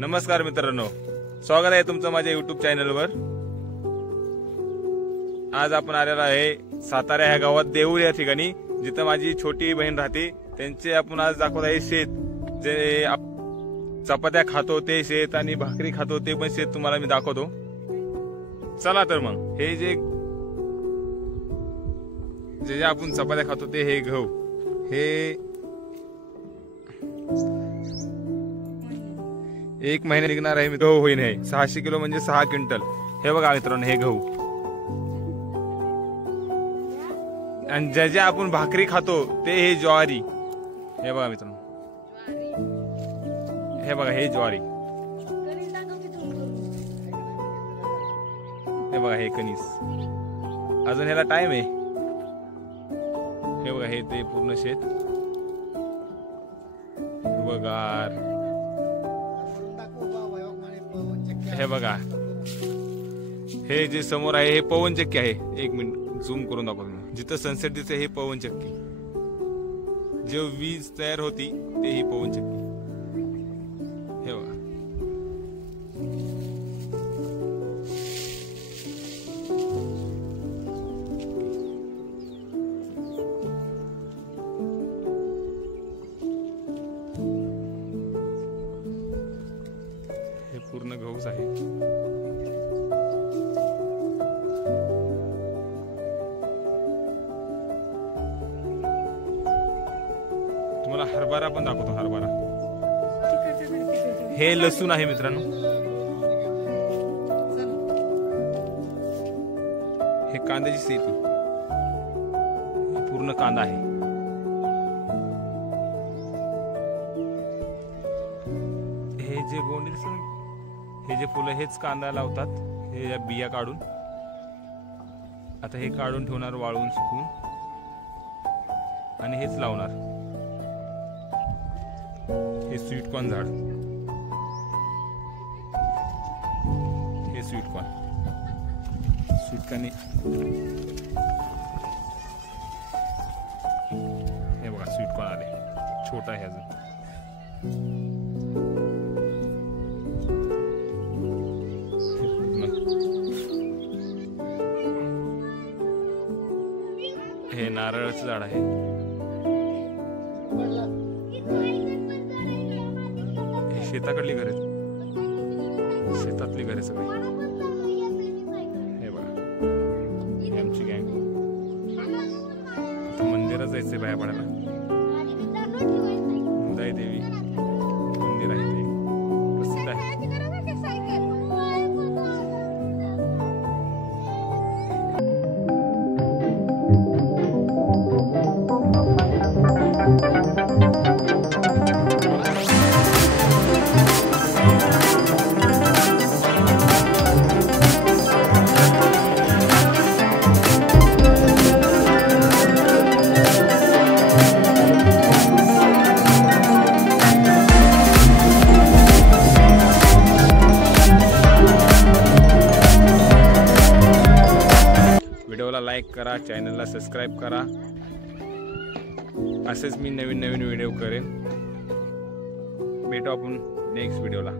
नमस्कार मित्रांनो, स्वागत आहे तुमचं माझ्या YouTube चॅनलवर। आज आपण आलेलो आहे सातारा ह्या गावात देऊळ या ठिकाणी, जिथे माझी छोटी बहीण राहते। त्यांचे आपण आज दाखवत आहे शेत, जे चपात्या खातो ते शेत आणि भाकरी खातो ते पण शेत तुम्हाला मी दाखवतो। चला तर मग हे जे आपण चपात्या खातो ते हे गहू, हे 1 महिना निघणार आहे गहू होईन। हे 600 किलो म्हणजे 6 क्विंटल। हे बघा मित्रांनो, हे गहू आणि जे आपण भाकरी खातो ते हे ज्वारी। हे बघा मित्रांनो, हे बघा हे ज्वारी। हे बघा हे कणीस, अजून ह्याला टाइम आहे। हे बघा हे ते पूर्ण शेत हिरवगार। हे बघा हे जे समोर आहे हे पवन चक्की आहे। 1 मिनिट झूम करून दाखवतो। जिथं सनसेट दिसते हे पवन चक्की, जे वीज तयार होती ते ही पवन चक्की। हे बघा हे पूर्ण गहूच आहे। तुम्हाला हरभरा पण दाखवतो। हरभरा हे लसूण आहे मित्रांनो। हे कांद्याची शेती, हे पूर्ण कांदा आहे। हे जे गोंडी, हे जे फुलं हेच कांदा लावतात। हे या बिया काढून आता हे काढून ठेवणार वाळवून सुकून, आणि हेच लावणार। हे स्वीटकॉर्न झाड, हे स्वीटकॉर्न हे बघा स्वीटकॉर्न आले, छोटा आहे अजून। हे नारळाचं झाड आहे। हे शेताकडली घर आहेत, शेतातली घर सगळी। हे बघा हे आमची गँग। मंदिरात जायचंय बाहेर पडायला। मुदाई देवी मंदिर आहे, ते प्रसिद्ध आहे। व्हिडिओला लाईक करा, चॅनलला सबस्क्राईब करा। असेच मी नवीन व्हिडिओ करेन। भेटू आपण नेक्स्ट व्हिडिओला।